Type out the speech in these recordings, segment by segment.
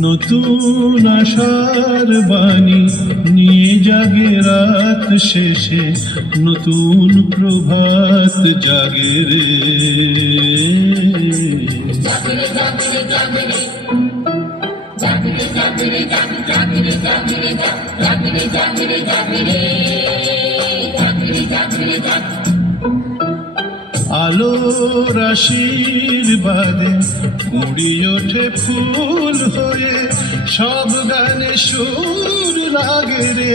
নতুন আশার বাণী নিয়ে জাগে রাত শেষে নতুন প্রভাত জাগে রে। আলোর আশীর্বাদে কুড়ি ওঠে ফুল হয়ে সব গানে সুর লাগে রে।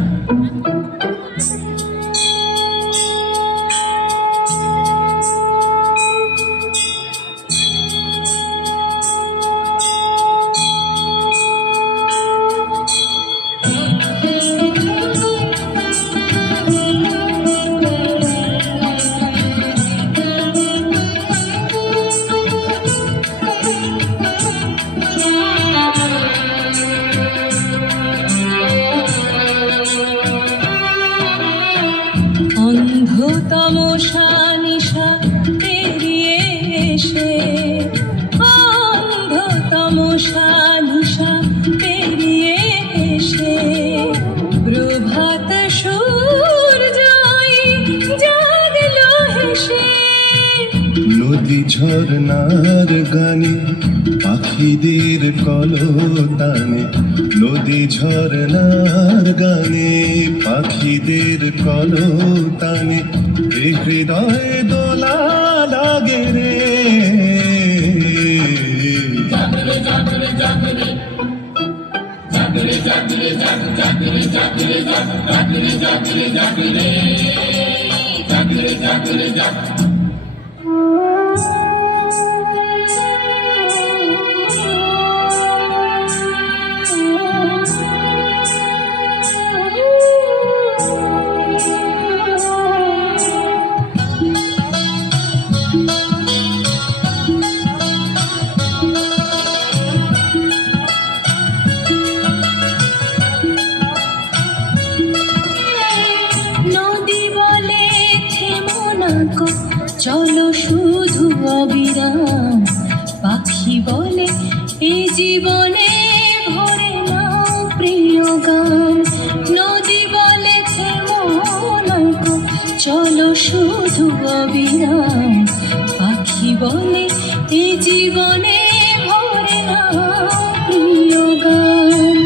অন্ধতম নিশা নদী ঝর্ণার গানে, পাখিদের কলতানে নদী ঝর্ণার গানে, পাখিদের কলতানে হৃদয় দোলা লাগে রে। নদী চলো শুধু অবিরাম। পাখি বলে এই জীবনে ভরে নাও প্রিয় গান। নদী বলে চলো শুধু অবিরাম। পাখি বলে এই জীবনে ভরে নাও প্রিয় গান।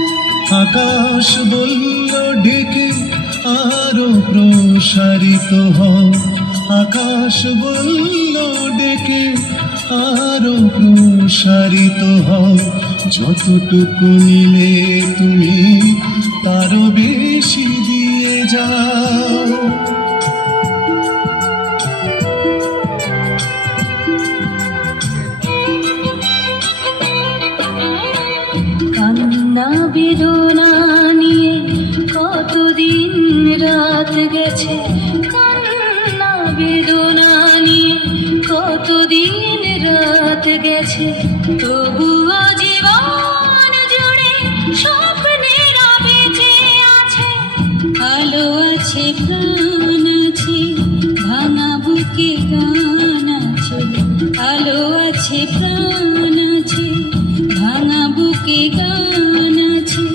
আকাশ বলল ডেকে আরও প্রসারিত হও। আকাশ বলল, ডেকে আরও প্রসারিত হও। যতটুকু নিলে তুমি তারও বেশি দিয়ে যাও। কান্না বেদনা নিয়ে কতদিন রাত গেছে? কতদিন রাত গেছে, তবুও জীবন জুড়ে স্বপ্নেরা বেঁচে আছে। আলো আছে, প্রাণ আছে, ভাঙা বুকে গান আছে। আলো আছে, প্রাণ আছে, ভাঙা বুকে গান আছে।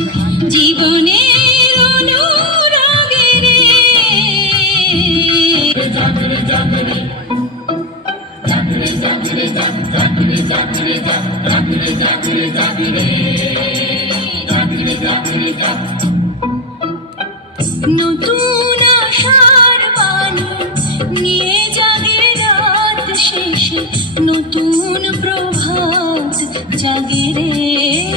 জীবনের অনুরাগে রে নতুন আশার বাণী নিয়ে জাগে রাত শেষে নতুন প্রভাত জাগে রে।